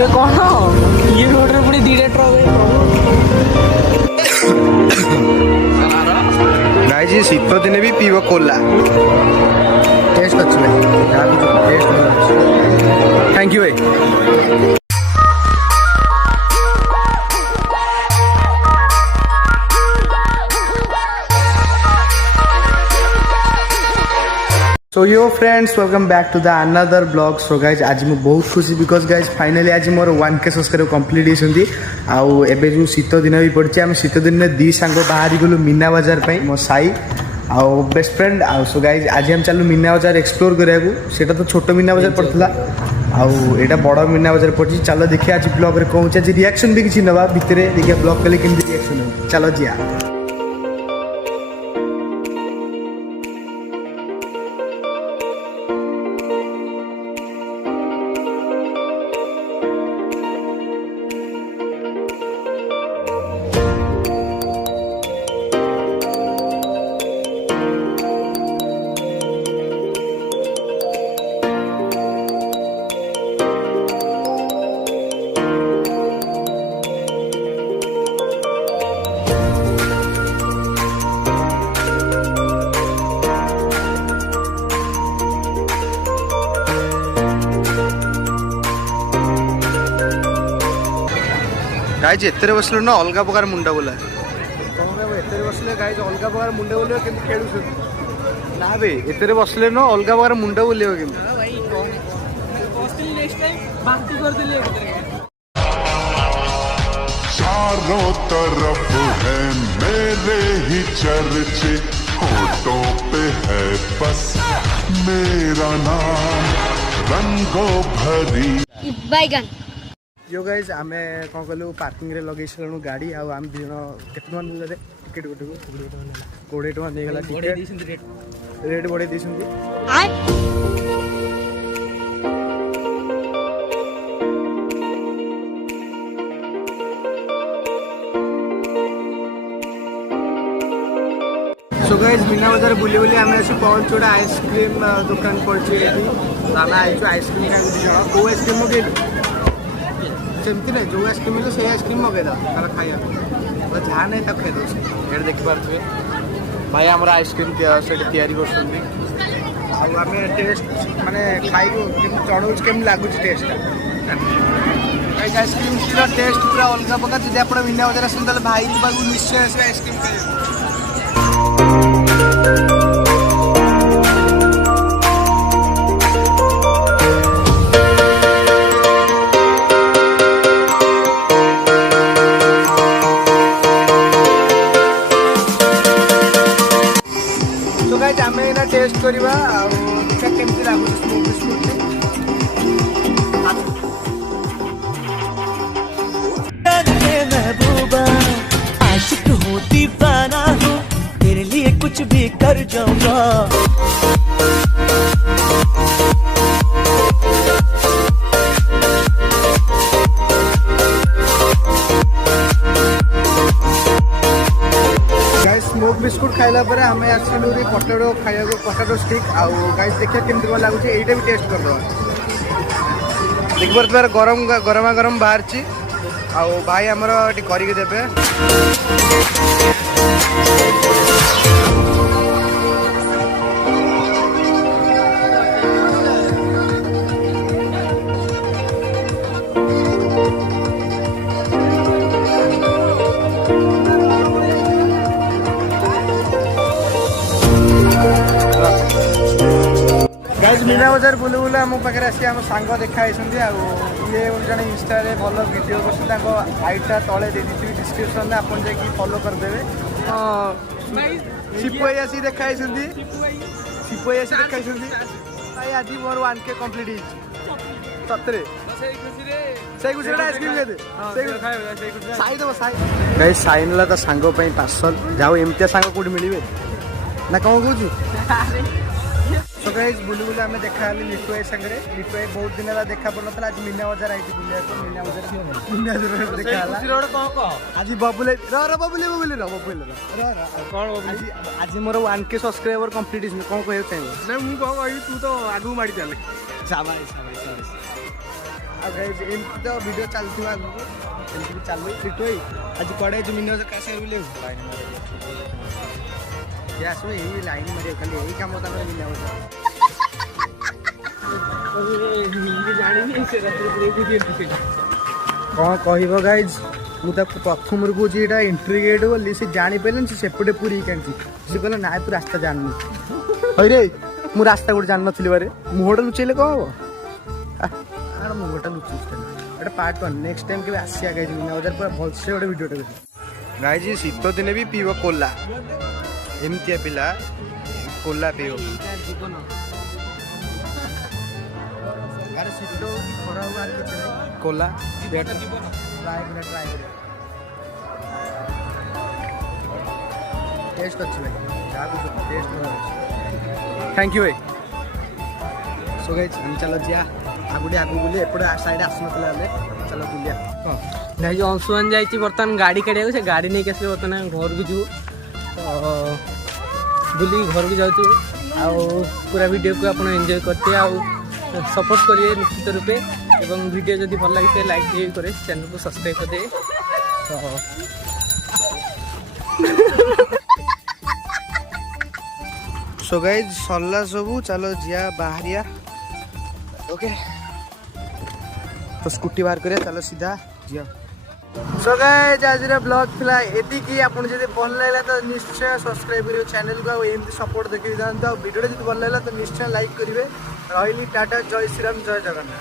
ये कौन ये रोड रे पुणी दीडे ट्रक गाइस ये शीत दिने भी पीव कोला टेस्ट अच्छी थैंक यू भाई। So yo friends welcome back to the another blog. So guys आज मैं बहुत खुशी बिकज गाइज फाइनाली आज मोर 1K सब्सक्राइब कंप्लीट होती आउ एबे जो शीत दिन भी पड़ी आम शीत दिन में दी सांग बाहरी गलु मीना बजार मो साई आउ बेस्ट फ्रेंड आउ। सो गाइज आज हम चलू मीना बजार एक्सप्लोर करा तो छोट मीना बजार पड़ता आउ एटा बड़ मीना बजार पड़ी। चलो देखिए आज ब्लॉग रे कौन आज रिएक्शन भी किसी नवा भितर देखिए ब्लॉग कले केमती रिएक्शन हो। चलो जिया गाइज एते बसले ना अलग प्रकार मुंडा बोला एते बसले गाइज अलग प्रकार मुंडा बोल के खेलु ना बे एते बसले ना अलग प्रकार मुंडा बोल चारों तरफ है मेरे ही चर्चे होठों पे है बस मेरा नाम रंगों भरी बैगन। यो गाइज आम कौन कलु पार्किंग रे लगे सारू गाड़ी आम दी जन के टिकेट गोटे को 20 टका नहीं गला टिकेट रेट बढ़े दी सो गाइज मीना बजार बुले बुले आम आस पहुँच गोटे आइसक्रीम दुकान पड़ी आम आईचु आइसक्रीम खाई कौ आइसक्रीम मगेलु सेमती ना जो आइसक्रीम मिले से आइसक्रीम मगेदा तार खाया जहाँ नहीं तक खाई ये देखिपे भाई आम आइसक्रीम से आम टेस्ट माने खाइबू चढ़ाऊ केमी लगुच टेस्ट आइसक्रीम टेस्ट पूरा अलग प्रकार जब आप मीना बजार आस भाई निश्चय आस आइसक्रीम खाइबे। टेस्ट करवा केमती लगुच स्मोक बिस्कुट महबूबा आशिक हूँ दीवाना हूँ तेरे लिए कुछ भी कर जाऊंगा। स्मोक बिस्कुट खाइला पर आम आसलु पटेटो खाया पटेटो स्टिक आउ गाइस देखिए केमती कौन लगुच यहीटा भी टेस्ट करदे देखिए गरम गरमा गरम बाहर आउ भाई आमर करके देवे। गाइज मीना बजार बुले बुले आम पाखे आसी आम सांग देखाई ये जन इंस्टा भल वीडियो कर आईटा तले दे दी डिस्क्रिप्शन में आप फॉलो करदे। सिपुई आसी देखाई सिपुई आसी देखाई आज मोर 1K कंप्लीट सतरे से खुशी आइसक्रीम साई दब साई गाइज साई ना तो सांग पार्सल जाओ एमती सांग कौट मिले ना कौन कौन। सो गाइज बुले बुले आम देखा लिटू आई सागर लिटू आई बहुत दिन है देखा पड़ा आज मीना बजार आई बुले मीना बजार देखा आज बबुले बबुले बबुले आज मोर 1K सब्सक्राइबर कंप्लीट कौन कह चाहिए ना मुझे कह तू तो आगू मारी चल एमती तो वीडियो चलती आगू एमती भी चलू लिटू भाई आज कड़े जो मिनी बजार कैसे बुले आस लाइन मारे खाली यही कम मिनी बजार कौन कह गाइज मुझे प्रथम कौच यहाँ एंट्री गेट बोली से जापे से सेपटे पूरी क्या से कहला ना तू रास्ता जाननी रे मु रास्ता गोटे जान नी बारे मुहटा लुचेले कौन हम मुहटा लुचे पार्ट 1 नेक्स्ट टाइम के आसिया गाइज मीना बजार पूरा भलसे गोटे वीडियो गाइज शीत दिन भी पीब कोला एमती पिला कोला पीब शीत कोला टेस्ट अच्छी भाई थैंक यू भाई सो गाइस हम चलो जिया आगुटे आगु बुले एपटे साइड आसनतला चलो बुलिया भाई अंशुमान जाइए बर्तमान गाड़ी काढ़ से गाड़ी नहीं आस बर्तमान घर को जीव तो बुल घर को जाऊँ पूरा वीडियो को आप एंजॉय करते सपोर्ट करिए निश्चित रूपे एवं वीडियो जब भल लगे लाइक करे चैनल को सब्सक्राइब कर दे सो गाइज सरला सबू चलो जिया बाहरिया ओके तो स्कूटी बाहर करिया चलो सीधा जिया सो गाइज आज ब्लॉग थिला एतिकी आपन जदि भल लागला तो निश्चय सब्सक्राइब करियो चैनल को एमती सपोर्ट देखि दांतो वीडियो जदि भल लागला तो निश्चय लाइक करिवे रहिली टाटा जय श्री राम जय जगन्नाथ।